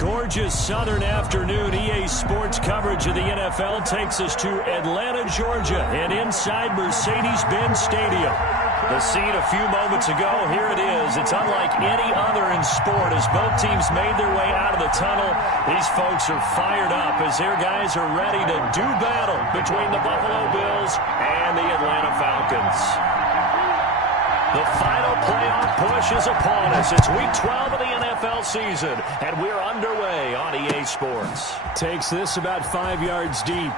Gorgeous southern afternoon. EA Sports coverage of the NFL takes us to Atlanta, Georgia, and inside Mercedes-Benz Stadium. The scene a few moments ago, here it is. It's unlike any other in sport as both teams made their way out of the tunnel. These folks are fired up as their guys are ready to do battle between the Buffalo Bills and the Atlanta Falcons. The final playoff push is upon us. It's week 12 of the NFL season, and we're underway on EA Sports. Takes this about 5 yards deep.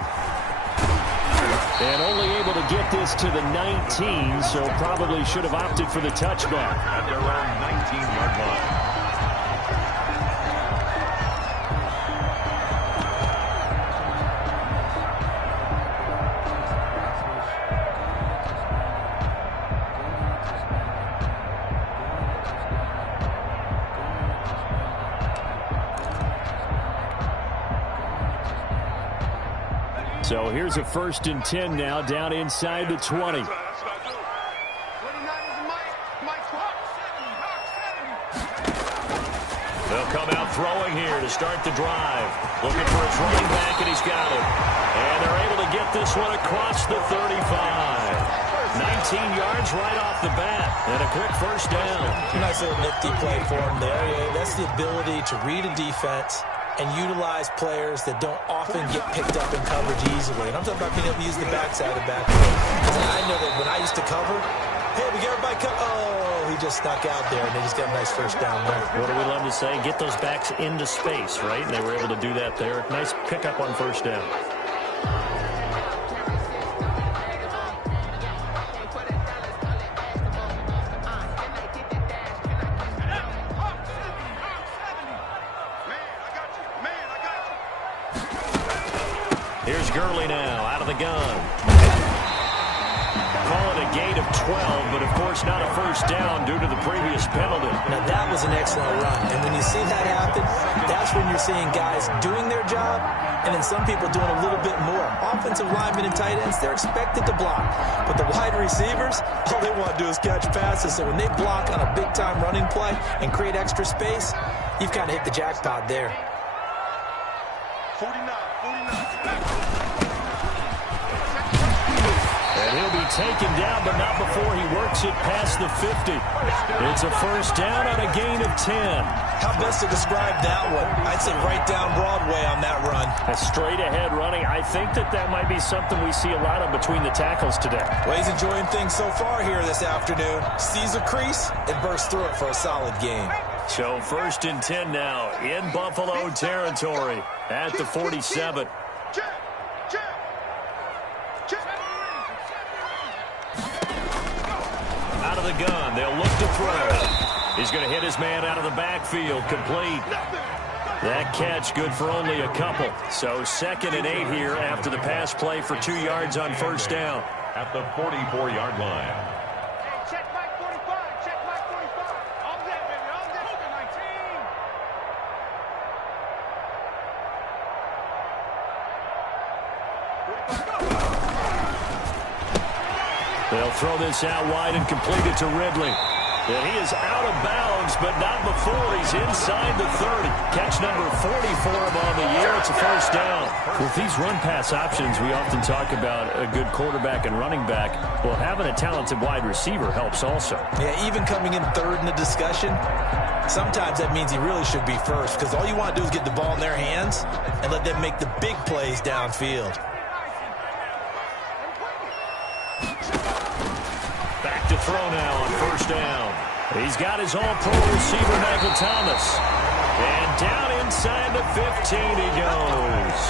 And only able to get this to the 19, so probably should have opted for the touchback. At their own 19-yard line. So here's a 1st and 10 now, down inside the 20. They'll come out throwing here to start the drive. Looking for his running back, and he's got it. And they're able to get this one across the 35. 19 yards right off the bat, and a quick 1st down. Nice little nifty play for him there. Yeah, that's the ability to read a defense and utilize players that don't often get picked up in coverage easily. And I'm talking about being able to use the backside of the backfield. I know that when I used to cover, hey, we get everybody cover. Oh, he just snuck out there, and they just got a nice 1st down there. What do we love to say? Get those backs into space, right? And they were able to do that there. Nice pickup on 1st down. Here's Gurley now, out of the gun. Call it a gain of 12, but of course not a 1st down due to the previous penalty. Now that was an excellent run, and when you see that happen, that's when you're seeing guys doing their job, and then some people doing a little bit more. Offensive linemen and tight ends, they're expected to block. But the wide receivers, all they want to do is catch passes. So when they block on a big-time running play and create extra space, you've kind of hit the jackpot there. 49. And he'll be taken down, but not before he works it past the 50. It's a 1st down on a gain of 10. How best to describe that one? I'd say right down Broadway on that run. A straight-ahead running. I think that might be something we see a lot of between the tackles today. Well, he's enjoying things so far here this afternoon. Sees a crease and bursts through it for a solid game. So 1st and 10 now in Buffalo territory at the 47. Out of the gun, they'll look to throw. He's going to hit his man out of the backfield, complete. That catch good for only a couple. So 2nd and 8 here after the pass play for 2 yards on 1st down. At the 44-yard line. They'll throw this out wide and complete it to Ridley. And he is out of bounds, but not before he's inside the 30. Catch number 40 for him on the year. It's a 1st down. With these run-pass options, we often talk about a good quarterback and running back. Well, having a talented wide receiver helps also. Yeah, even coming in 3rd in the discussion, sometimes that means he really should be 1st because all you want to do is get the ball in their hands and let them make the big plays downfield. Back to throw now on 1st down. He's got his all-pro receiver, Michael Thomas. And down inside the 15 he goes.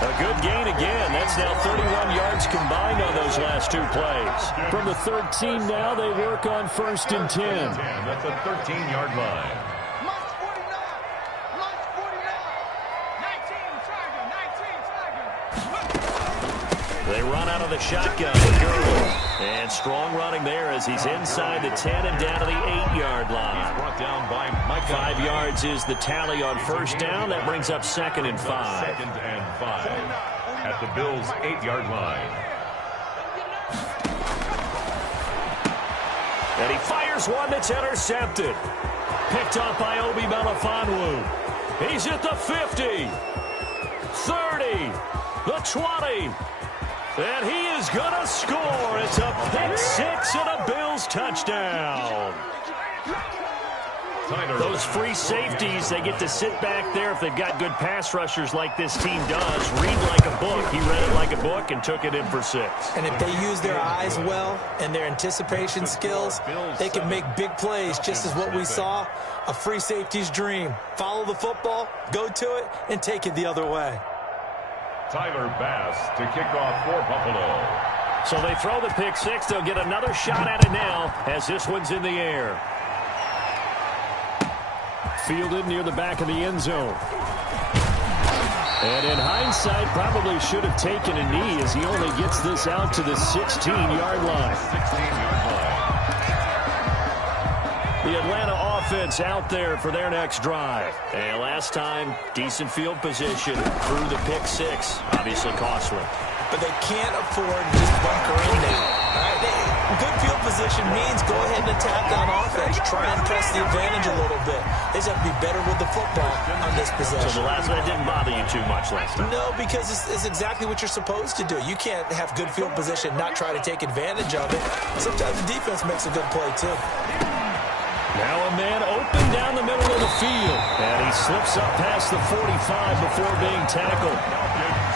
A good gain again. That's now 31 yards combined on those last 2 plays. From the 13 now, they work on 1st and 10. That's a 13-yard line. They run out of the shotgun with Gurley. And strong running there as he's inside the 10 and down to the 8-yard line. Brought down by Mike. 5 yards is the tally on 1st down. That brings up 2nd and 5. 2nd and 5 at the Bills' 8-yard line. And he fires one that's intercepted. Picked up by Obi Melifonwu. He's at the 50, 30, the 20. And he is going to score. It's a pick six and a Bills touchdown. Those free safeties, they get to sit back there if they've got good pass rushers like this team does. Read like a book. He read it like a book and took it in for 6. And if they use their eyes well and their anticipation skills, they can make big plays, just as what we saw, a free safety's dream. Follow the football, go to it, and take it the other way. Tyler Bass to kick off for Buffalo. So they throw the pick six. They'll get another shot at it now as this one's in the air. Fielded near the back of the end zone. And in hindsight, probably should have taken a knee as he only gets this out to the 16-yard line. 16-yard line. The Atlanta offense out there for their next drive. And last time, decent field position through the pick six. Obviously costly. But they can't afford to just bunker in now. Good field position means go ahead and attack on offense. Try and press the advantage a little bit. They just have to be better with the football on this possession. So the last one didn't bother you too much last time? No, because it's exactly what you're supposed to do. You can't have good field position, not try to take advantage of it. Sometimes the defense makes a good play, too. Now a man open down the middle of the field. And he slips up past the 45 before being tackled.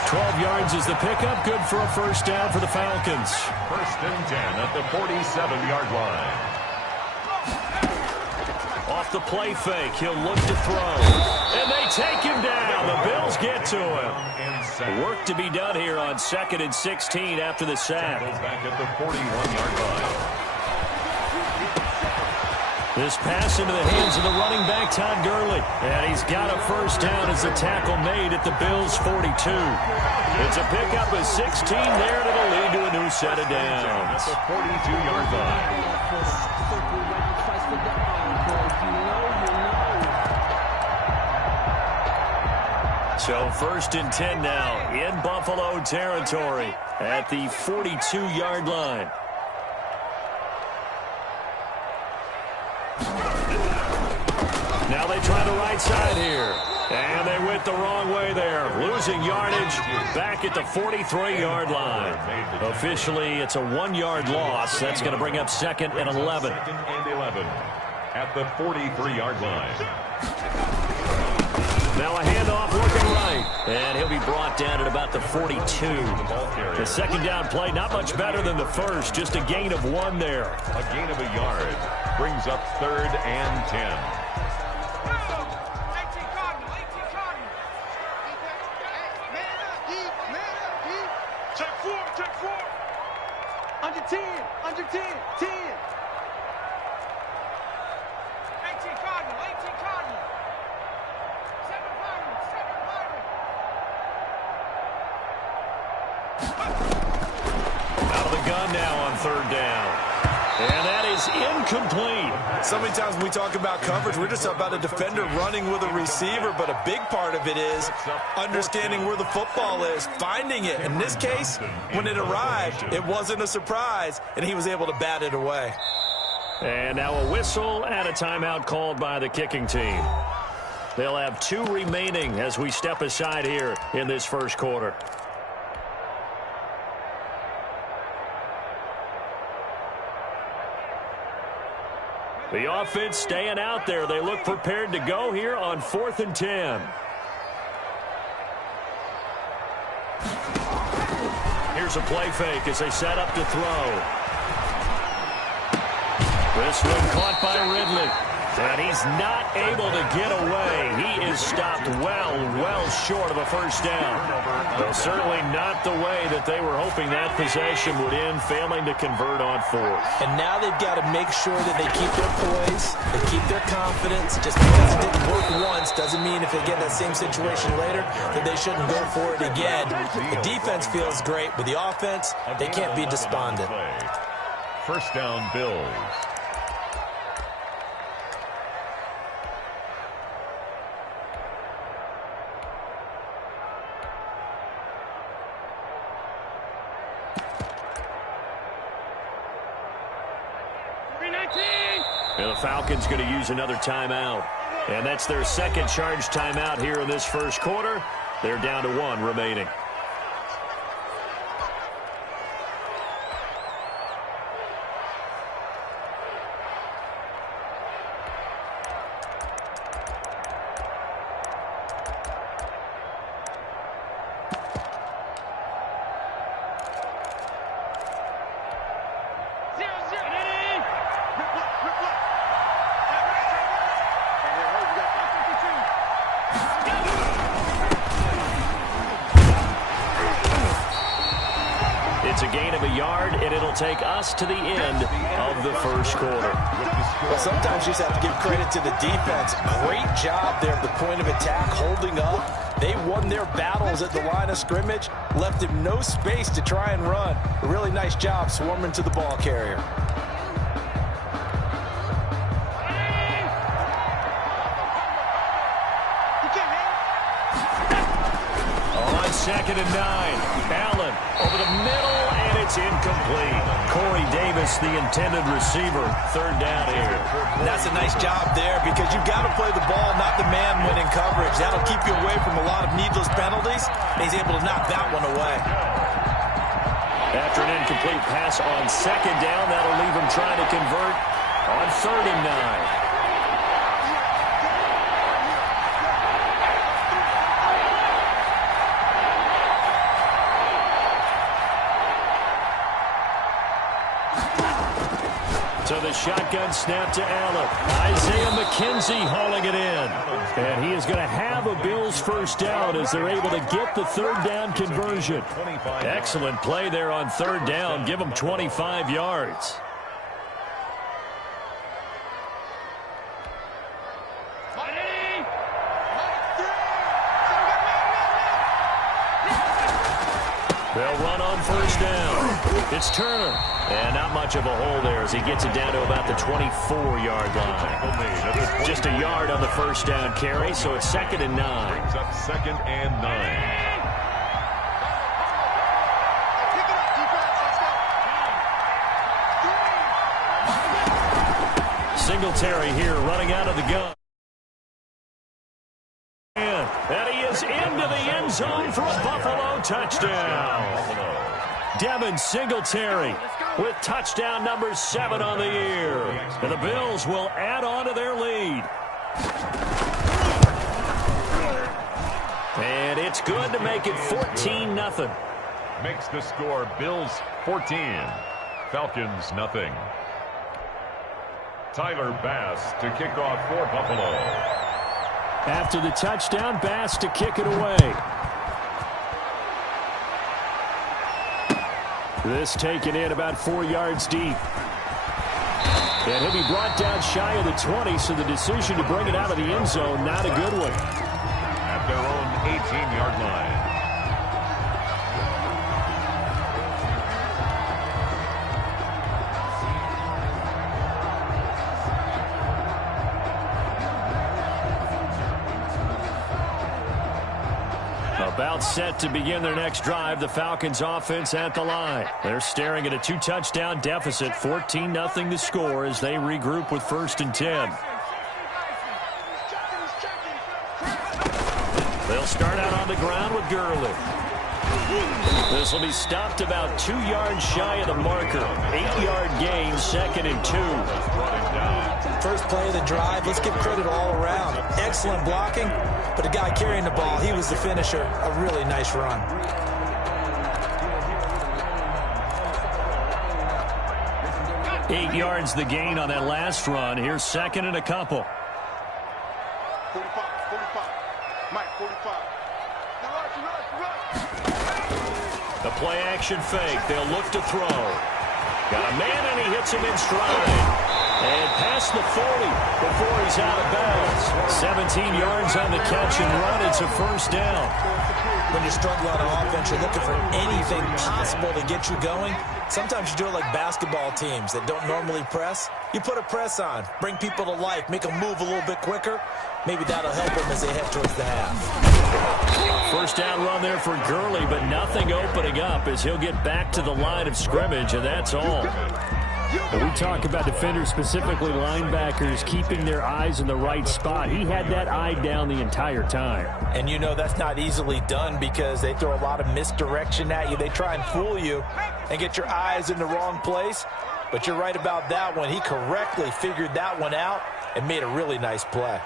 12 yards is the pickup. Good for a first down for the Falcons. First and 10 at the 47-yard line. Off the play fake, he'll look to throw. And they take him down. The Bills get to him. Work to be done here on 2nd and 16 after the sack. Back at the 41-yard line. This pass into the hands of the running back, Todd Gurley. And he's got a first down as the tackle made at the Bills' 42. It's a pickup of 16 there, and it'll lead to a new set of downs. At the 42-yard line. So 1st and 10 now in Buffalo territory at the 42-yard line. Now they try the right side here. And they went the wrong way there. Losing yardage back at the 43-yard line. Officially, it's a 1-yard loss. That's going to bring up 2nd and 11. 2nd and 11 at the 43-yard line. Now a handoff looking right. And he'll be brought down at about the 42. The second down play, not much better than the first. Just a gain of 1 there. A gain of a yard brings up 3rd and 10. Under 10, 10. 18 Cardinal, 18 Cardinal. 7 Byron, 7 Byron. Out of the gun now on 3rd down. And that is incomplete. So many times when we talk about coverage, we're just about a defender running with a receiver, but a big part of it is understanding where the football is, finding it. In this case, when it arrived, it wasn't a surprise, and he was able to bat it away. And now a whistle and a timeout called by the kicking team. They'll have 2 remaining as we step aside here in this first quarter. The offense staying out there. They look prepared to go here on 4th and 10. Here's a play fake as they set up to throw. This one caught by Ridley. And he's not able to get away. He is stopped well short of a first down. Well, certainly not the way that they were hoping that possession would end, failing to convert on 4th. And now they've got to make sure that they keep their poise, they keep their confidence. Just because it didn't work once doesn't mean if they get that same situation later that they shouldn't go for it again. The defense feels great, but the offense, they can't be despondent. First down, Bills. And the Falcons going to use another timeout. And that's their second charge timeout here in this first quarter. They're down to 1 remaining. It's a gain of a yard, and it'll take us to the end of the first quarter. Well, sometimes you just have to give credit to the defense. Great job there at the point of attack, holding up. They won their battles at the line of scrimmage, left him no space to try and run. A really nice job swarming to the ball carrier. On 2nd and 9, Allen over the middle, and it's incomplete. Corey Davis, the intended receiver, 3rd down here. And that's a nice job there because you've got to play the ball, not the man-winning coverage. That'll keep you away from a lot of needless penalties. And he's able to knock that one away. After an incomplete pass on 2nd down, that'll leave him trying to convert on 3rd and 9. So the shotgun snap to Allen. Isaiah McKenzie hauling it in. And he is going to have a Bills first down as they're able to get the 3rd down conversion. Excellent play there on 3rd down. Give them 25 yards. They'll run on 1st down. It's Turner. And not much of a hole there as he gets it down to about the 24-yard line. Just a yard on the 1st down carry, so it's 2nd and 9. Brings up 2nd and 9. Singletary here running out of the gun. And he is into the end zone for a Buffalo touchdown. Devin Singletary with touchdown number 7 on the year. And the Bills will add on to their lead. And it's good to make it 14-0. Makes the score Bills 14, Falcons nothing. Tyler Bass to kick off for Buffalo. After the touchdown, Bass to kick it away. This taken in about 4 yards deep. And he'll be brought down shy of the 20, so the decision to bring it out of the end zone, not a good one. At their own 18-yard line. About set to begin their next drive, the Falcons offense at the line. They're staring at a 2-touchdown deficit, 14-0 to score as they regroup with 1st and 10. They'll start out on the ground with Gurley. This will be stopped about 2 yards shy of the marker. 8-yard gain, 2nd and 2. First play of the drive, let's give credit all around. Excellent blocking, but the guy carrying the ball, he was the finisher. A really nice run. Eight yards the gain on that last run. Here's 2nd and a couple. 45. Mike, 45. The play action fake. They'll look to throw. Got a man and he hits him in stride. And past the 40 before he's out of bounds. 17 yards on the catch and run. It's a 1st down. When you're struggling on offense, you're looking for anything possible to get you going. Sometimes you do it like basketball teams that don't normally press. You put a press on, bring people to life, make them move a little bit quicker. Maybe that'll help them as they head towards the half. 1st down run there for Gurley, but nothing opening up as he'll get back to the line of scrimmage, and that's all. When we talk about defenders, specifically linebackers, keeping their eyes in the right spot, he had that eye down the entire time. And you know that's not easily done because they throw a lot of misdirection at you. They try and fool you and get your eyes in the wrong place. But you're right about that one. He correctly figured that one out and made a really nice play.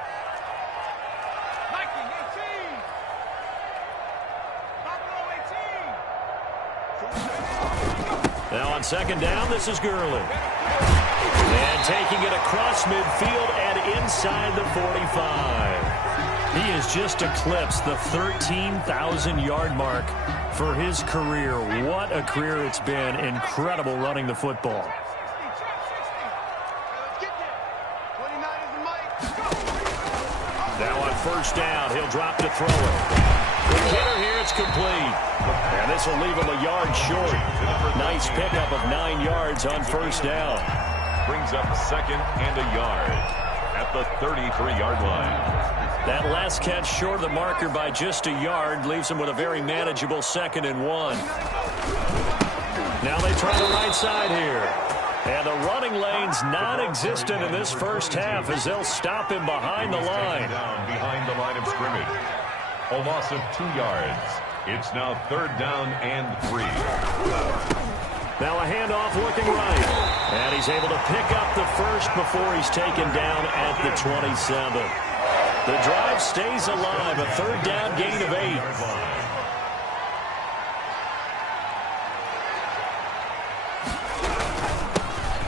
Now on second down, this is Gurley. And taking it across midfield and inside the 45. He has just eclipsed the 13,000-yard mark for his career. What a career it's been. Incredible running the football. Now on first down, he'll drop to throw it. Quick hitter here, it's complete. And this will leave him a yard short. Nice pickup of 9 yards on first down. Brings up second and a yard at the 33-yard line. That last catch short of the marker by just a yard leaves him with a very manageable 2nd and 1. Now they try the right side here. And the running lane's non-existent in this first half as they'll stop him behind the line. Down behind the line of scrimmage. A loss of 2 yards. It's now 3rd down and 3. Now a handoff looking right. And he's able to pick up the first before he's taken down at the 27. The drive stays alive. A 3rd down gain of 8.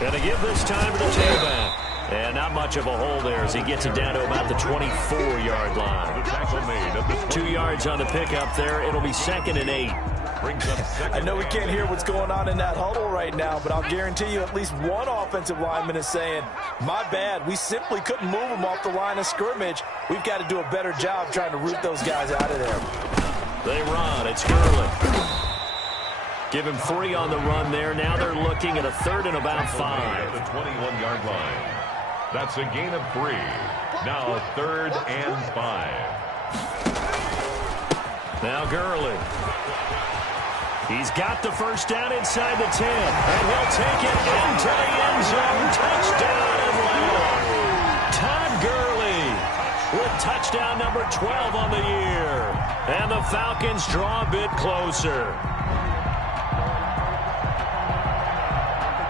Gonna give this time to the tailback. And not much of a hole there as he gets it down to about the 24-yard line. 2 yards on the pickup there. It'll be 2nd and 8. I know we can't hear what's going on in that huddle right now, but I'll guarantee you at least one offensive lineman is saying, my bad, we simply couldn't move them off the line of scrimmage. We've got to do a better job trying to root those guys out of there. They run. It's Gurley. Give him 3 on the run there. Now they're looking at a 3rd and about 5. The 21-yard line. That's a gain of 3. Now 3rd and 5. Now Gurley. He's got the first down inside the 10. And he'll take it into the end zone. Touchdown, Atlanta. Todd Gurley with touchdown number 12 on the year. And the Falcons draw a bit closer.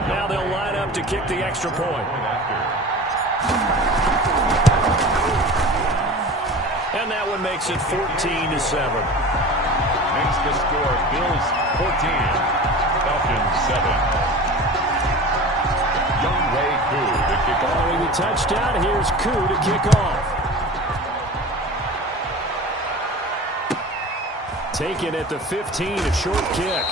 Now they'll line up to kick the extra point. And that one makes it 14-7. Makes the score Bills 14, Falcons 7. Younghoe Koo to kick off. Following the touchdown, here's Koo to kick off. Taken at the 15, a short kick.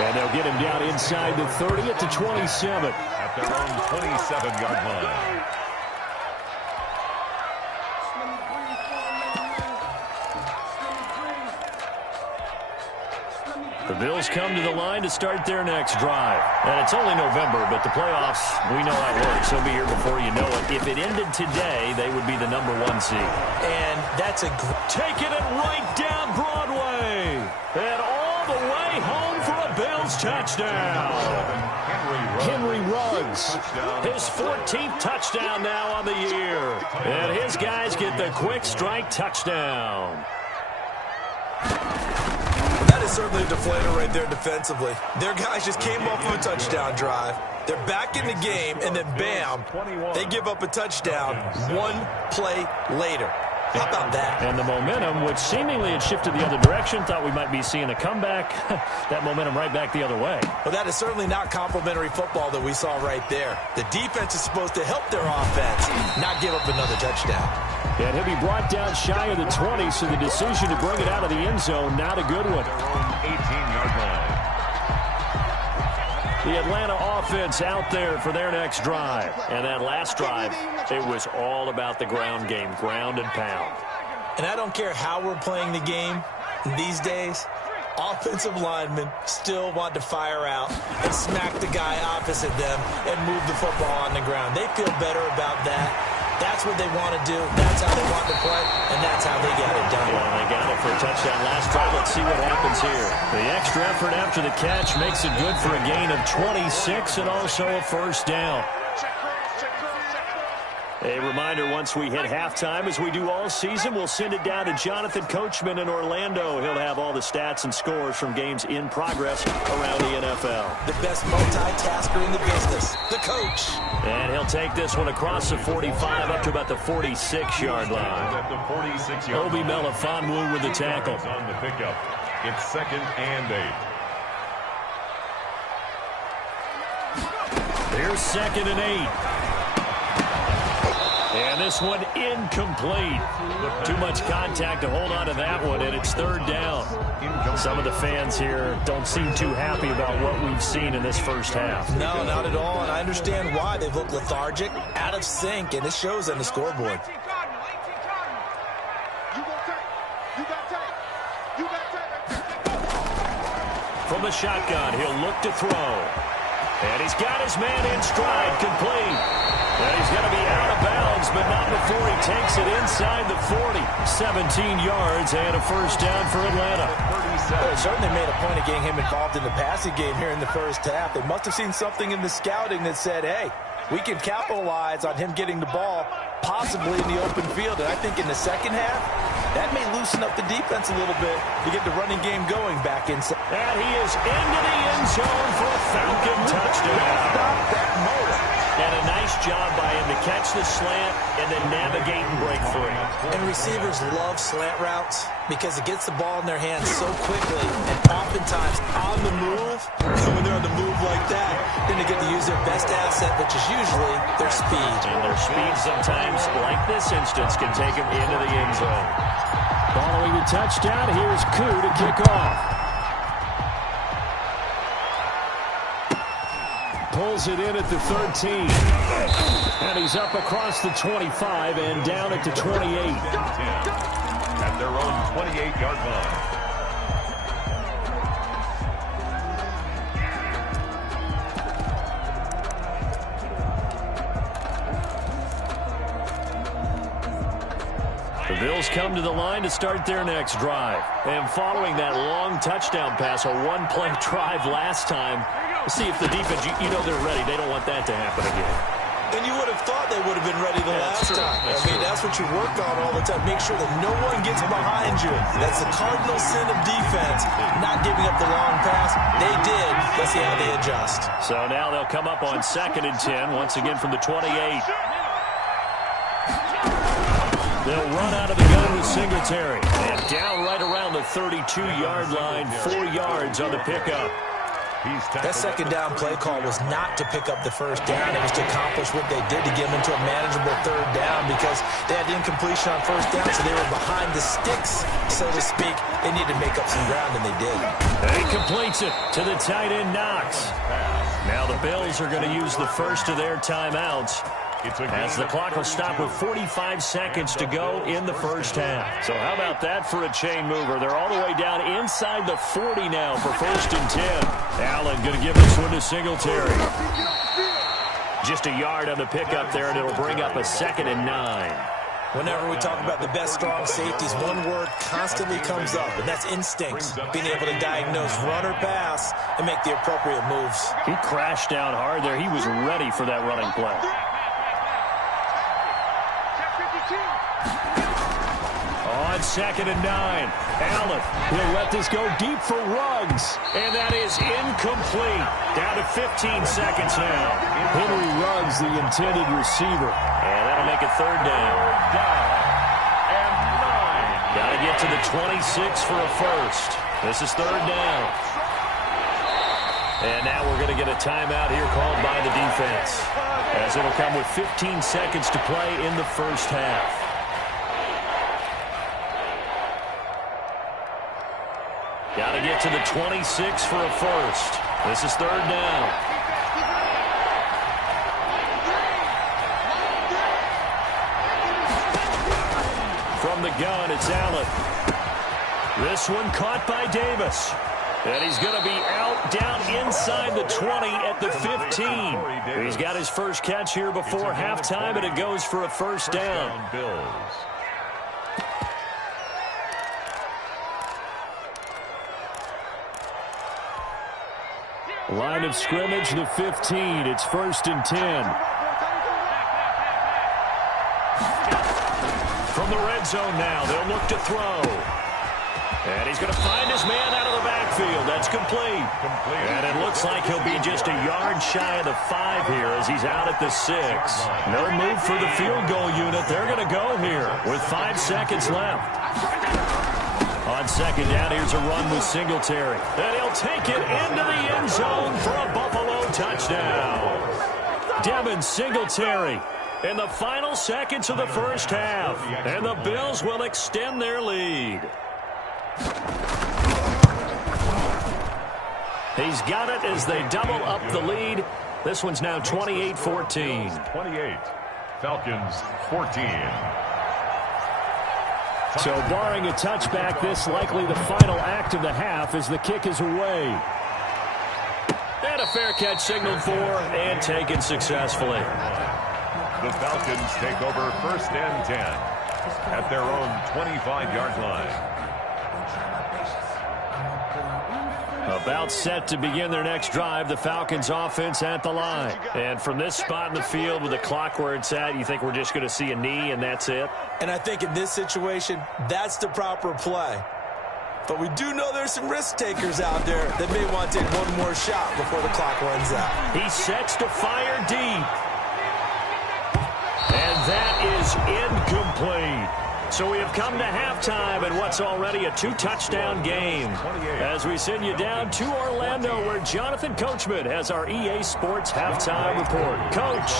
And they'll get him down inside the 30 at the 27. At their own 27-yard line. The Bills come to the line to start their next drive. And it's only November, but the playoffs, we know how it works. They'll be here before you know it. If it ended today, they would be the number 1 seed. And that's a... Taking it right down Broadway. And all the way home for a Bills touchdown. Henry Ruggs. His 14th touchdown now on the year. And his guys get the quick strike touchdown. That is certainly a deflator right there defensively. Their guys just came off of a touchdown drive. They're back in the game, and then bam, they give up a touchdown 1 play later. How about that? And the momentum, which seemingly had shifted the other direction, thought we might be seeing a comeback. That momentum right back the other way. Well, that is certainly not complimentary football that we saw right there. The defense is supposed to help their offense, not give up another touchdown. And he'll be brought down shy of the 20, so the decision to bring it out of the end zone, not a good one. 18-yard line. The Atlanta offense out there for their next drive. And that last drive, it was all about the ground game, ground and pound. And I don't care how we're playing the game these days, offensive linemen still want to fire out and smack the guy opposite them and move the football on the ground. They feel better about that That's what they want to do. That's how they want to play, and that's how they got it done. Well, they got it for a touchdown last drive. Let's see what happens here. The extra effort after the catch makes it good for a gain of 26 and also a first down. A reminder, once we hit halftime, as we do all season, we'll send it down to Jonathan Coachman in Orlando. He'll have all the stats and scores from games in progress around the NFL. The best multitasker in the business, the coach. And he'll take this one across the 45 up to about the 46-yard line. At the 46-yard Obi Melifonwu with the tackle. On the pickup. It's 2nd and 8. Here's 2nd and 8. And this one incomplete. Too much contact to hold on to that one, and it's 3rd down. Some of the fans here don't seem too happy about what we've seen in this first half. No, not at all, and I understand why. They've looked lethargic, out of sync, and it shows on the scoreboard. From the shotgun, he'll look to throw. And he's got his man in stride, complete. And he's going to be out of bounds, but not before he takes it inside the 40. 17 yards and a first down for Atlanta. Well, they certainly made a point of getting him involved in the passing game here in the first half. They must have seen something in the scouting that said, hey, we can capitalize on him getting the ball, possibly in the open field. And I think in the second half, that may loosen up the defense a little bit to get the running game going back inside. And he is into the end zone for a Falcon touchdown. Stop that motor. And a nice job by him to catch the slant and then navigate and break free. And receivers love slant routes because it gets the ball in their hands so quickly and oftentimes on the move. So when they're on the move like that, then they get to use their best asset, which is usually their speed. And their speed sometimes, like this instance, can take them into the end zone. Following the touchdown, here's Koo to kick off. Pulls it in at the 13. And he's up across the 25 and down at the 28. At their own 28-yard line. The Bills come to the line to start their next drive. And following that long touchdown pass, a one-play drive last time, see if the defense, you know they're ready. They don't want that to happen again. And you would have thought they would have been ready the last time. That's what you work on all the time. Make sure that no one gets behind you. That's the cardinal sin of defense, not giving up the long pass. They did. Let's see how they adjust. So now they'll come up on 2nd and 10, once again from the 28. They'll run out of the gun with Singletary. And down right around the 32-yard line, 4 yards on the pickup. That second down play call was not to pick up the first down. It was to accomplish what they did to get them into a manageable 3rd down because they had incompletion on first down, so they were behind the sticks, so to speak. They needed to make up some ground, and they did. And he completes it to the tight end, Knox. Now the Bills are going to use the first of their timeouts, as the clock will stop with 45 seconds to go in the first half. So how about that for a chain mover? They're all the way down inside the 40 now for 1st and 10. Allen going to give this one to Singletary. Just a yard on the pickup there, and it'll bring up a 2nd and 9. Whenever we talk about the best strong safeties, one word constantly comes up, and that's instinct. Being able to diagnose run or pass and make the appropriate moves. He crashed down hard there. He was ready for that running play. On 2nd and 9, Allen, he'll let this go deep for Ruggs, and that is incomplete. Down to 15 seconds now. Henry Ruggs, the intended receiver, and that'll make it 3rd down. And 9. Got to get to the 26 for a first. This is 3rd down. And now we're going to get a timeout here called by the defense, as it'll come with 15 seconds to play in the first half. Got to get to the 26 for a first. This is 3rd down. From the gun, it's Allen. This one caught by Davis. And he's going to be out down inside the 20 at the 15. He's got his first catch here before halftime, and it goes for a first down. Bills. Line of scrimmage, the 15. It's 1st and 10. From the red zone now, they'll look to throw. And he's going to find his man out of the backfield. That's complete. And it looks like he'll be just a yard shy of the 5 here as he's out at the 6. No move for the field goal unit. They're going to go here with 5 seconds left. On second down, here's a run with Singletary. And he'll take it into the end zone for a Buffalo touchdown. Devin Singletary in the final seconds of the first half. And the Bills will extend their lead. He's got it as they double up the lead. This one's now 28-14. 28. Falcons 14. So barring a touchback, this likely the final act of the half as the kick is away. And a fair catch signaled for and taken successfully. The Falcons take over 1st and 10 at their own 25-yard line. About set to begin their next drive, the Falcons offense at the line. And from this spot in the field with the clock where it's at, you think we're just going to see a knee and that's it? And I think in this situation, that's the proper play. But we do know there's some risk takers out there that may want to take one more shot before the clock runs out. He sets to fire deep. And that is incomplete. So we have come to halftime in what's already a 2-touchdown game. As we send you down to Orlando, where Jonathan Coachman has our EA Sports halftime report. Coach.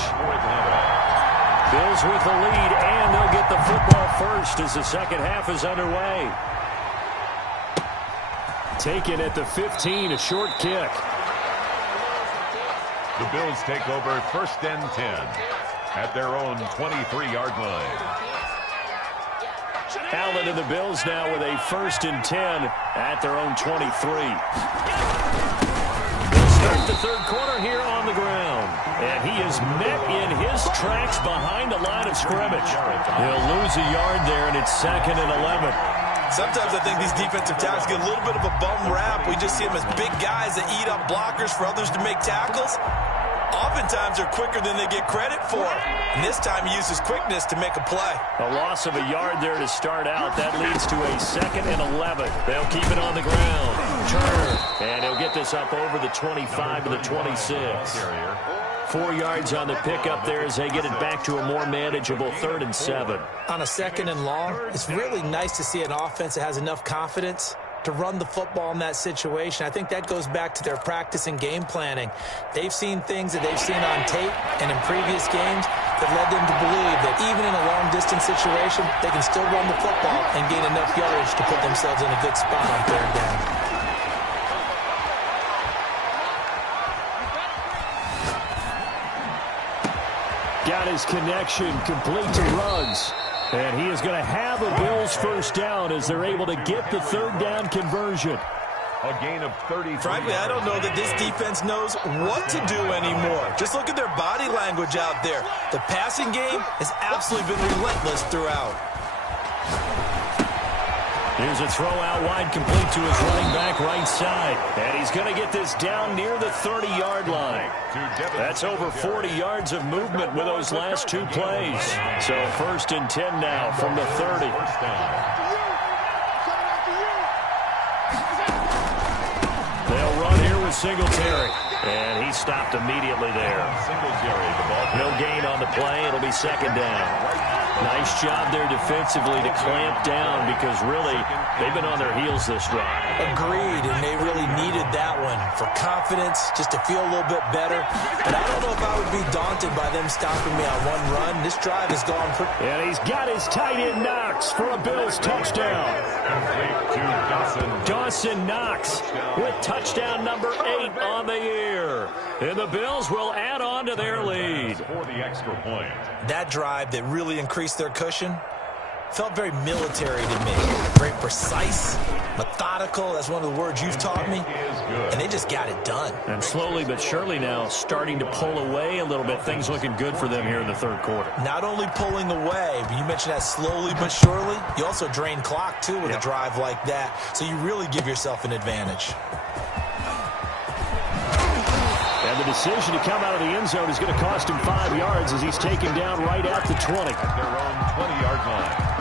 Bills with the lead, and they'll get the football first as the second half is underway. Taken at the 15, a short kick. The Bills take over 1st and 10 at their own 23-yard line. Allen and the Bills now with a 1st and 10 at their own 23. They'll start the third quarter here on the ground. And he is met in his tracks behind the line of scrimmage. He'll lose a yard there, and it's 2nd and 11. Sometimes I think these defensive tackles get a little bit of a bum rap. We just see them as big guys that eat up blockers for others to make tackles. Oftentimes they're quicker than they get credit for. And this time he uses quickness to make a play. A loss of a yard there to start out. That leads to a 2nd and 11. They'll keep it on the ground. Turner. And he'll get this up over the 25 to the 26. 4 yards on the pickup there as they get it back to a more manageable 3rd and 7. On a 2nd and long, it's really nice to see an offense that has enough confidence to run the football in that situation. I think that goes back to their practice and game planning. They've seen things that they've seen on tape and in previous games that led them to believe that even in a long-distance situation, they can still run the football and gain enough yardage to put themselves in a good spot on 3rd down. Got his connection complete to Ruggs. And he is going to have a Bills first down as they're able to get the 3rd down conversion. A gain of 30. Frankly, I don't know that this defense knows what to do anymore. Just look at their body language out there. The passing game has absolutely been relentless throughout. Here's a throw out wide, complete to his running back right side. And he's going to get this down near the 30-yard line. That's over 40 yards of movement with those last 2 plays. So 1st and 10 now from the 30. They'll run here with Singletary. And he stopped immediately there. No gain on the play. It'll be 2nd down. Nice job there defensively to clamp down because really they've been on their heels this drive. Agreed, and they really needed that one for confidence, just to feel a little bit better. But I don't know if I would be daunted by them stopping me on one run. This drive has gone pretty. And he's got his tight end Knox for a Bills touchdown. Dawson Knox with touchdown number 8 on the year. And the Bills will add on to their lead. For the extra point. That drive that really increased their cushion, Felt very military to me. Very precise, methodical. That's one of the words you've taught me. And they just got it done. And slowly but surely now starting to pull away a little bit. Things looking good for them here in the third quarter. Not only pulling away, but you mentioned that slowly but surely. You also drain clock, too, with a drive like that. So you really give yourself an advantage. And the decision to come out of the end zone is going to cost him 5 yards as he's taken down right at the 20. At their own 20-yard line.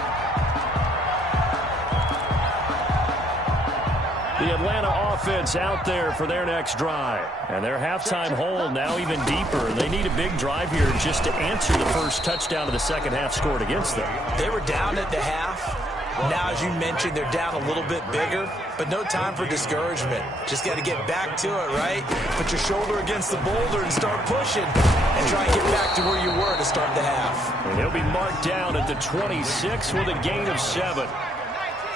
The Atlanta offense out there for their next drive. And their halftime hole now even deeper. They need a big drive here just to answer the first touchdown of the second half scored against them. They were down at the half. Now, as you mentioned, they're down a little bit bigger, but no time for discouragement. Just got to get back to it, right? Put your shoulder against the boulder and start pushing and try and get back to where you were to start the half. And he'll be marked down at the 26 with a gain of 7.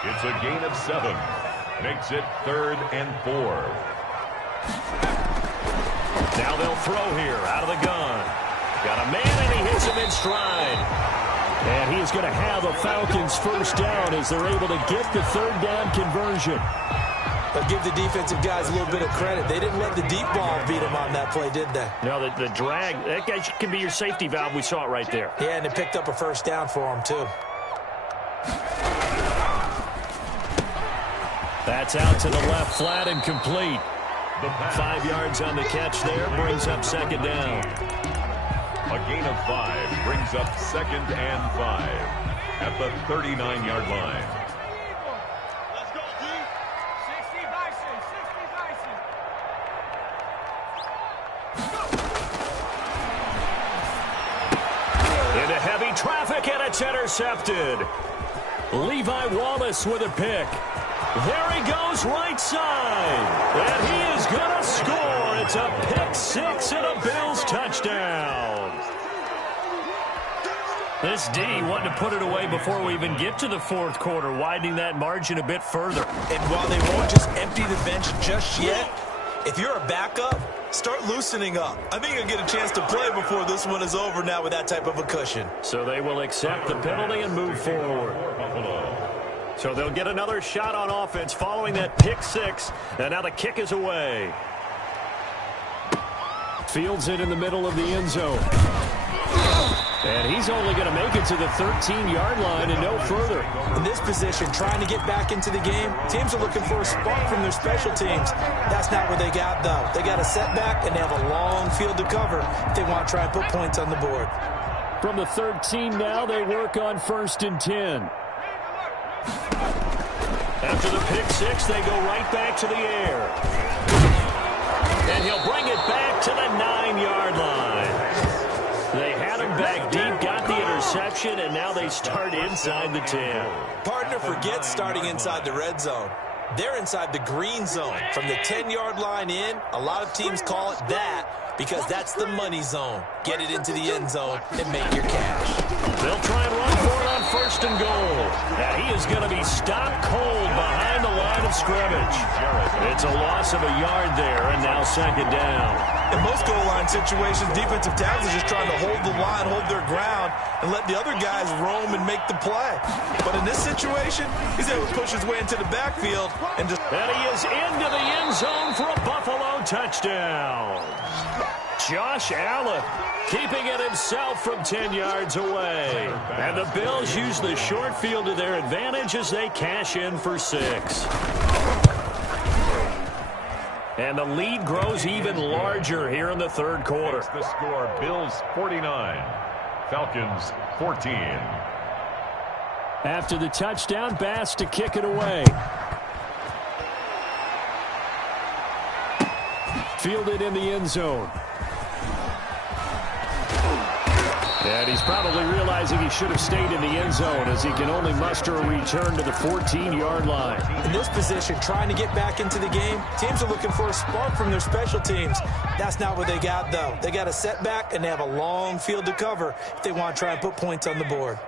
It's a gain of 7. Makes it 3rd and 4. Now they'll throw here out of the gun. Got a man and he hits him in stride. And he is going to have a Falcons first down as they're able to get the third down conversion. But give the defensive guys a little bit of credit. They didn't let the deep ball beat them on that play, did they? No, the drag, that guy can be your safety valve. We saw it right there. Yeah, and they picked up a first down for him, too. That's out to the left, flat and complete. 5 yards on the catch there, brings up second down. A gain of 5 brings up 2nd and 5 at the 39-yard line. Let's go, D. 60 Bison, 60 Bison. Into heavy traffic, and it's intercepted. Levi Wallace with a pick. There he goes right side. And he is going to score. It's a pick 6 and a Bills touchdown. This D wanting to put it away before we even get to the fourth quarter, widening that margin a bit further. And while they won't just empty the bench just yet, if you're a backup, start loosening up. I think you'll get a chance to play before this one is over now with that type of a cushion. So they will accept the penalty and move forward. So they'll get another shot on offense following that pick 6. And now the kick is away. Fields it in the middle of the end zone. And he's only going to make it to the 13-yard line and no further. In this position, trying to get back into the game, teams are looking for a spark from their special teams. That's not what they got, though. They got a setback, and they have a long field to cover if they want to try and put points on the board. From the 13 now, they work on 1st and 10. After the pick 6, they go right back to the air. And he'll bring it back to the 9-yard line. They had him back deep, got the interception, and now they start inside the 10. Partner forgets starting inside the red zone. They're inside the green zone. From the 10-yard line in, a lot of teams call it that because that's the money zone. Get it into the end zone and make your cash. They'll try and run for it on 1st and goal. And he is going to be stopped cold behind the line of scrimmage. It's a loss of a yard there, and now 2nd down. In most goal line situations, defensive tackles are just trying to hold the line, hold their ground, and let the other guys roam and make the play. But in this situation, he's able to push his way into the backfield and just... And he is into the end zone for a Buffalo touchdown. Josh Allen keeping it himself from 10 yards away. And the Bills use the short field to their advantage as they cash in for 6. And the lead grows even larger here in the third quarter. It's the score, Bills 49, Falcons 14. After the touchdown, Bass to kick it away. Fielded in the end zone. And he's probably realizing he should have stayed in the end zone as he can only muster a return to the 14-yard line. In this position, trying to get back into the game, teams are looking for a spark from their special teams. That's not what they got, though. They got a setback, and they have a long field to cover if they want to try and put points on the board.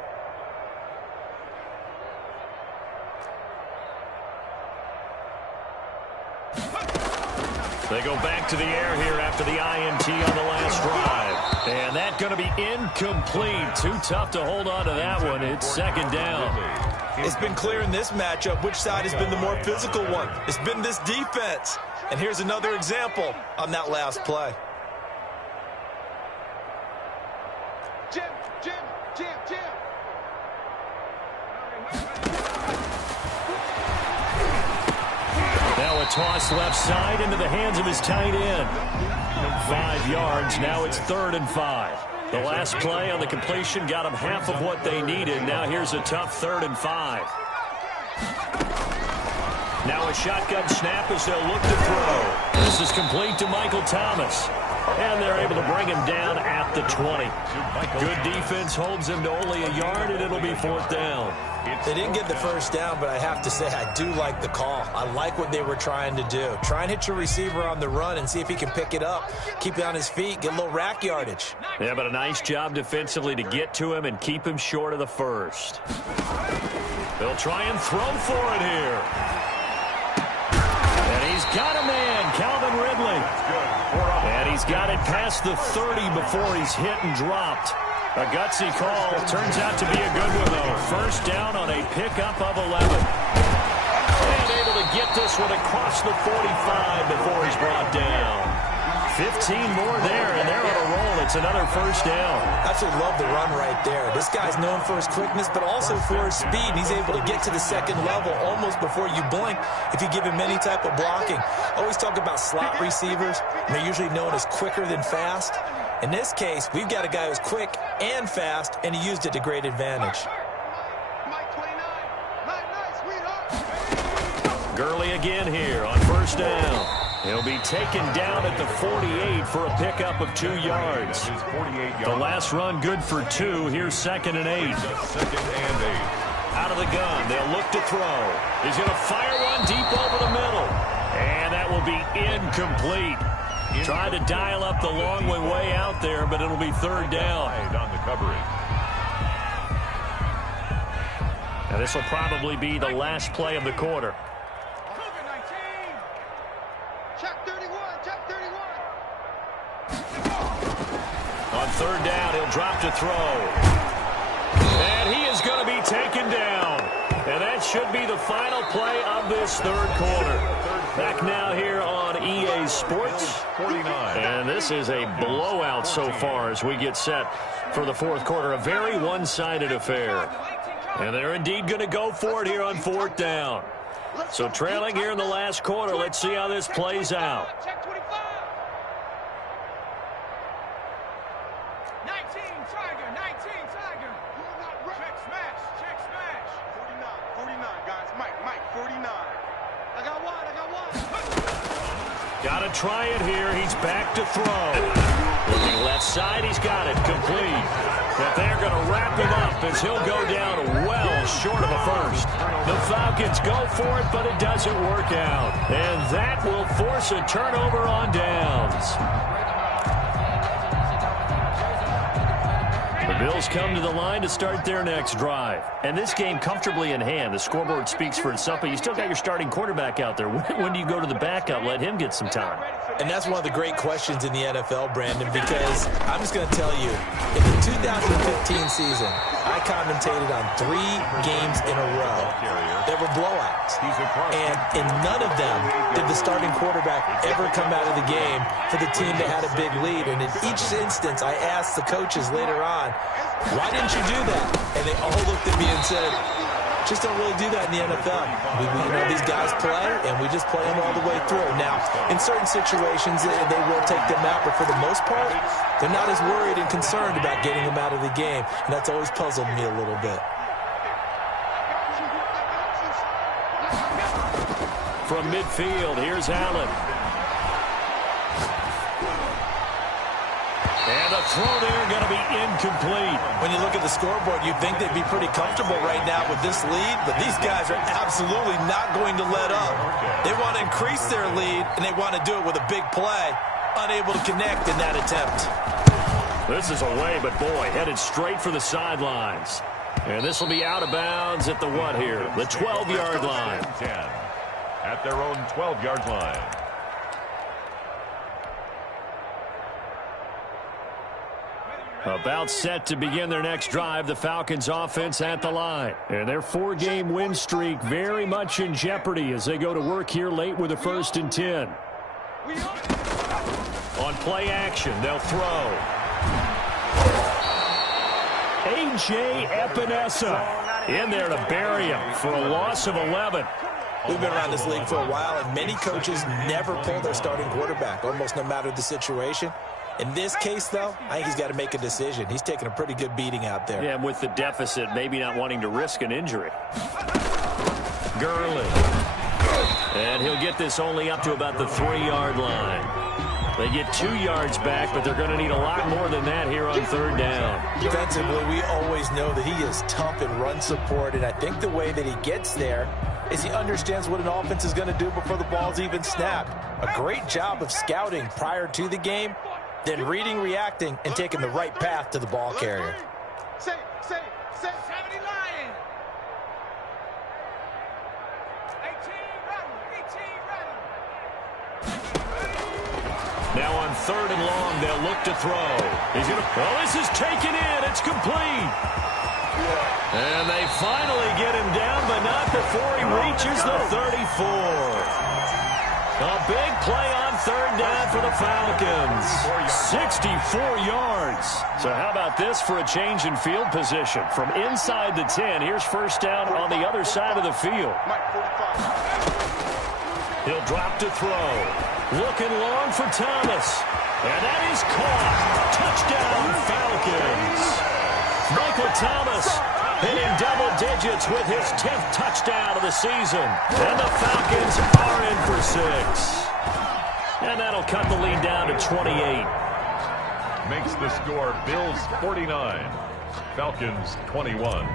They go back to the air here after the INT on the last drive. And that's going to be incomplete. Too tough to hold on to that one. It's second down. It's been clear in this matchup which side has been the more physical one. It's been this defense. And here's another example on that last play. Jim. Now a toss left side into the hands of his tight end. 5 yards. Now it's 3rd and 5. The last play on the completion got them half of what they needed. Now here's a tough 3rd and 5. Now a shotgun snap as they'll look to throw. This is complete to Michael Thomas. And they're able to bring him down at the 20. Good defense holds him to only a yard, and it'll be 4th down. They didn't get the first down, but I have to say I do like the call. I like what they were trying to do. Try and hit your receiver on the run and see if he can pick it up. Keep it on his feet, get a little rack yardage. Yeah, but a nice job defensively to get to him and keep him short of the first. They'll try and throw for it here. And he's got a man, Calvin Ridley. And he's got it past the 30 before he's hit and dropped. A gutsy call. Turns out to be a good one, though. First down on a pickup of 11. And able to get this one across the 45 before he's brought down. 15 more there, and they're on a roll. It's another first down. Absolutely love the run right there. This guy's known for his quickness, but also for his speed. And he's able to get to the second level almost before you blink if you give him any type of blocking. I always talk about slot receivers, and they're usually known as quicker than fast. In this case, we've got a guy who's quick and fast, and he used it to great advantage. Gurley again here on first down. He'll be taken down at the 48 for a pickup of 2 yards. The last run good for 2. Here's 2nd and 8. Out of the gun, they'll look to throw. He's going to fire one deep over the middle. And that will be incomplete. Tried to dial up the long way out there, but it'll be 3rd down. On the coverage. Now this will probably be the last play of the quarter. Check 31. On 3rd down, he'll drop to throw. And he is going to be taken down. And that should be the final play of this 3rd quarter. Back now here on EA Sports. 49. And this is a blowout so far as we get set for the 4th quarter. A very one-sided affair. And they're indeed going to go for it here on 4th down. So trailing here in the last quarter. Let's see how this plays out. Check 25. 19, Tiger. Check smash. 49, guys. Mike, 49. I got one. Got to try it here. He's back to throw. Looking left side, he's got it complete. But they're going to wrap him up as he'll go down well short of a first. The Falcons go for it, but it doesn't work out. And that will force a turnover on downs. The Bills come to the line to start their next drive. And this game comfortably in hand. The scoreboard speaks for itself, but you still got your starting quarterback out there. When do you go to the backup? Let him get some time. And that's one of the great questions in the NFL, Brandon, because I'm just going to tell you, in the 2015 season, I commentated on 3 games in a row that were blowouts. And in none of them did the starting quarterback ever come out of the game for the team that had a big lead. And in each instance, I asked the coaches later on, why didn't you do that? And they all looked at me and said, just don't really do that in the NFL. These guys play, and we just play them all the way through. Now, in certain situations, they will take them out, but for the most part, they're not as worried and concerned about getting them out of the game, and that's always puzzled me a little bit. From midfield, here's Allen. And the throw there going to be incomplete. When you look at the scoreboard, you'd think they'd be pretty comfortable right now with this lead, but these guys are absolutely not going to let up. They want to increase their lead, and they want to do it with a big play. Unable to connect in that attempt. This is away, but boy, headed straight for the sidelines. And this will be out of bounds at the what here? The 12-yard line. 10 at their own 12-yard line. About set to begin their next drive, the Falcons offense at the line. And their 4-game win streak very much in jeopardy as they go to work here late with a 1st and 10. On play action, they'll throw. A.J. Epinesa in there to bury him for a loss of 11. We've been around this league for a while, and many coaches never pull their starting quarterback, almost no matter the situation. In this case, though, I think he's got to make a decision. He's taking a pretty good beating out there. Yeah, and with the deficit, maybe not wanting to risk an injury. Gurley. And he'll get this only up to about the 3-yard line. They get 2 yards back, but they're going to need a lot more than that here on 3rd down. Defensively, we always know that he is tough in run support, and I think the way that he gets there is he understands what an offense is going to do before the ball's even snapped. A great job of scouting prior to the game, then reading, reacting, and taking the right path to the ball carrier. 70 Lions. 18 ready. Now on 3rd and long, they'll look to throw. He's going to. Oh, this is taken in. It's complete. And they finally get him down, but not before he reaches the 34. A big play on 3rd down for the Falcons. 64 yards. So how about this for a change in field position? From inside the 10, here's 1st down on the other side of the field. He'll drop to throw. Looking long for Thomas. And that is caught. Touchdown, Falcons. Michael Thomas hitting double digits with his 10th touchdown of the season. And the Falcons are in for 6. And that'll cut the lead down to 28. Makes the score Bills 49, Falcons 21.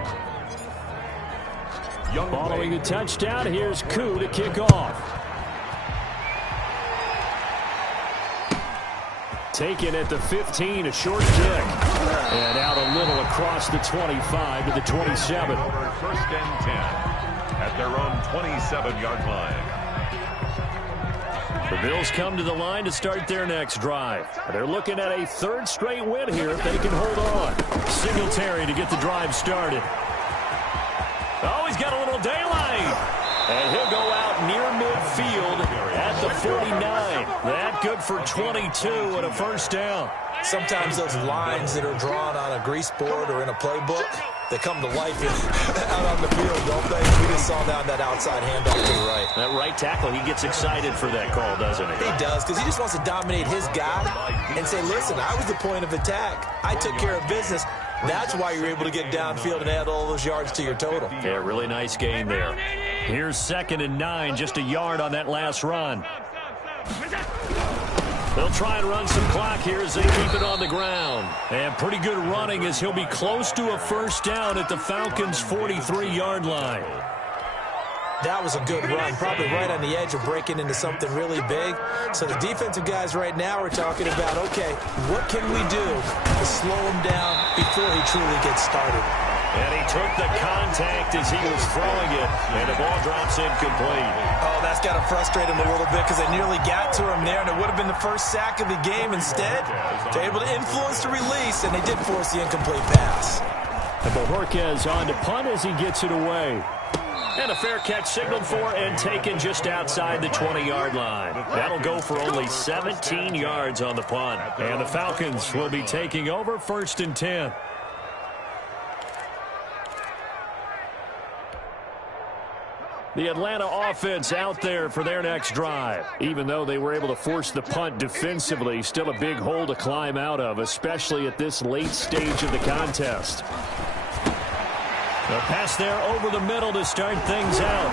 Following the touchdown, here's Koo to kick off. Taken at the 15, a short kick. And out a little across the 25 to the 27. 1st and 10 at their own 27-yard line. The Bills come to the line to start their next drive. They're looking at a 3rd straight win here if they can hold on. Singletary to get the drive started. Oh, he's got a little daylight. And he'll go out near midfield at the 49. That good for 22 and a 1st down. Sometimes those lines that are drawn on a grease board or in a playbook, they come to life out on the field, don't they? We just saw that outside handoff to the right. That right tackle, he gets excited for that call, doesn't he? He does, because he just wants to dominate his guy and say, listen, I was the point of attack. I took care of business. That's why you're able to get downfield and add all those yards to your total. Yeah, really nice gain there. Here's 2nd and 9, just a yard on that last run. They'll try and run some clock here as they keep it on the ground. And pretty good running as he'll be close to a 1st down at the Falcons' 43-yard line. That was a good run, probably right on the edge of breaking into something really big. So the defensive guys right now are talking about, okay, what can we do to slow him down before he truly gets started? And he took the contact as he was throwing it, and the ball drops incomplete. Oh, that's got to frustrate him a little bit because they nearly got to him there, and it would have been the first sack of the game. Instead, they're able to influence the release, and they did force the incomplete pass. And Bojorquez on to punt as he gets it away. And a fair catch signaled for and taken just outside the 20-yard line. That'll go for only 17 yards on the punt. And the Falcons will be taking over 1st and 10. The Atlanta offense out there for their next drive. Even though they were able to force the punt defensively, still a big hole to climb out of, especially at this late stage of the contest. A pass there over the middle to start things out.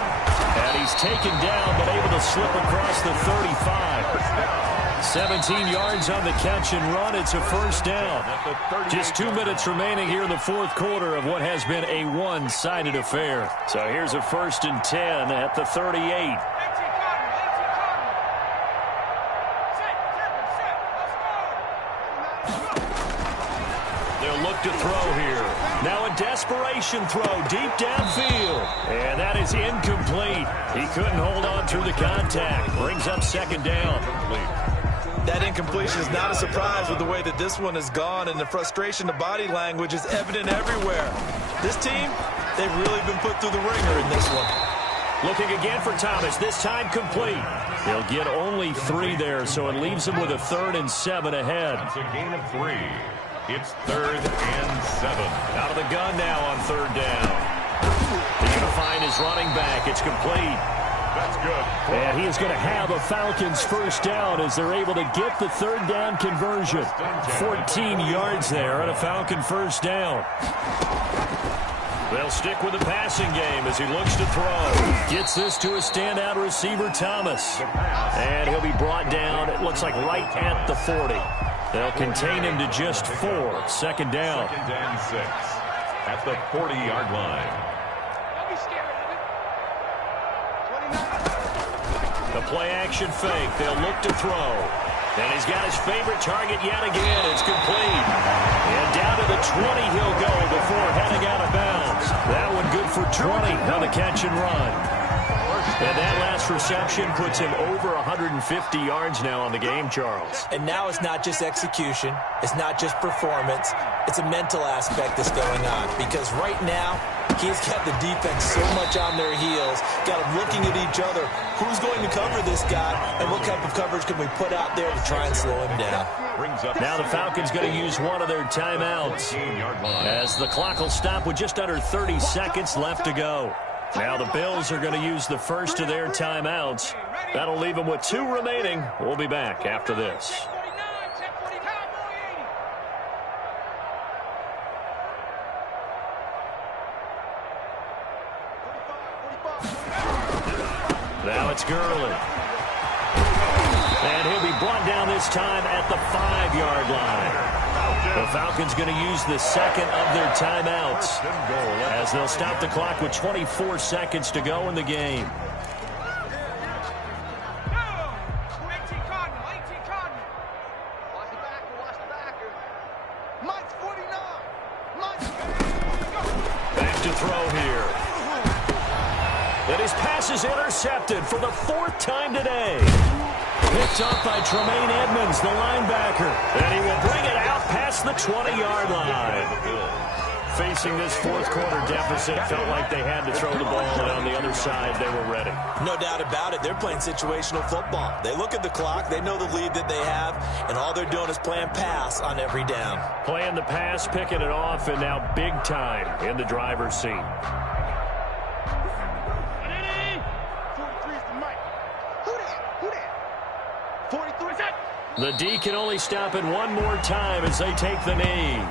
And he's taken down, but able to slip across the 35. 17 yards on the catch and run. It's a 1st down. Just 2 minutes remaining here in the 4th quarter of what has been a one-sided affair. So here's a 1st and 10 at the 38. They'll look to throw here. Now a desperation throw deep downfield. And that is incomplete. He couldn't hold on through the contact. Brings up 2nd down. That incompletion is not a surprise with the way that this one has gone, and the frustration, the body language is evident everywhere. This team, they've really been put through the ringer in this one. Looking again for Thomas, this time complete. He'll get only 3 there, so it leaves him with a 3rd and 7 ahead. It's a gain of 3. It's 3rd and 7. Out of the gun now on 3rd down. He's going to find his running back. It's complete. That's good. And he is going to have a Falcons first down as they're able to get the 3rd down conversion. 14 yards there and a Falcon first down. They'll stick with the passing game as he looks to throw. Gets this to a standout receiver, Thomas. And he'll be brought down, it looks like right at the 40. They'll contain him to just 4. 2nd down. 2nd and 6 at the 40-yard line. The play-action fake. They'll look to throw. And he's got his favorite target yet again. It's complete. And down to the 20 he'll go before heading out of bounds. That one good for 20 on the catch and run. And that last reception puts him over 150 yards now on the game, Charles. And now it's not just execution. It's not just performance. It's a mental aspect that's going on. Because right now, he's got the defense so much on their heels, got them looking at each other. Who's going to cover this guy, and what type of coverage can we put out there to try and slow him down? Now the Falcons going to use one of their timeouts as the clock will stop with just under 30 seconds left to go. Now the Bills are going to use the first of their timeouts. That'll leave them with 2 remaining. We'll be back after this. Now it's Gurley. And he'll be brought down this time at the 5-yard line. The Falcons going to use the 2nd of their timeouts as they'll stop the clock with 24 seconds to go in the game. Back to throw here. And his pass is intercepted for the 4th time today. Picked up by Tremaine Edmonds, the linebacker. And he will bring it out past the 20-yard line. Facing this 4th quarter deficit, felt like they had to throw the ball, and on the other side, they were ready. No doubt about it. They're playing situational football. They look at the clock, they know the lead that they have, and all they're doing is playing pass on every down. Playing the pass, picking it off, and now big time in the driver's seat. 43. The D can only stop it one more time as they take the knee.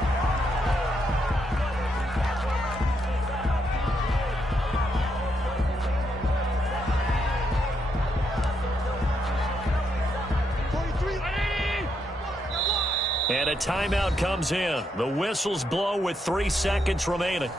And a timeout comes in. The whistles blow with 3 seconds remaining.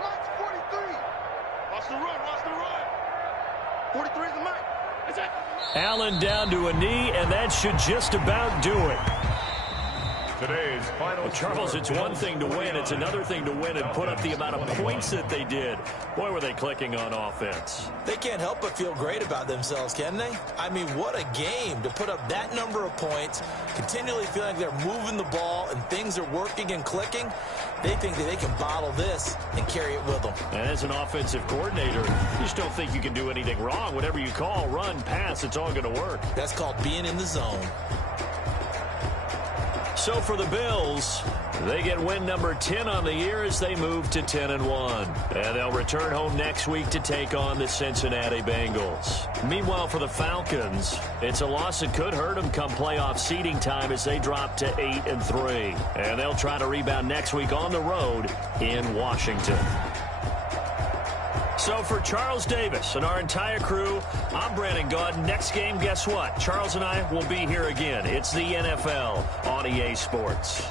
Mike's 43. Watch the run. 43 is the Mike. That's it. Allen down to a knee, and that should just about do it. Today's final. Well, Charles, it's one thing to win. It's another thing to win and put up the amount of points that they did. Boy, were they clicking on offense. They can't help but feel great about themselves, can they? I mean, what a game to put up that number of points, continually feeling like they're moving the ball and things are working and clicking. They think that they can bottle this and carry it with them. And as an offensive coordinator, you just don't think you can do anything wrong. Whatever you call, run, pass, it's all going to work. That's called being in the zone. So for the Bills, they get win number 10 on the year as they move to 10-1. And they'll return home next week to take on the Cincinnati Bengals. Meanwhile, for the Falcons, it's a loss that could hurt them come playoff seeding time as they drop to 8-3. And they'll try to rebound next week on the road in Washington. So for Charles Davis and our entire crew, I'm Brandon Gaudin. Next game, guess what? Charles and I will be here again. It's the NFL on EA Sports.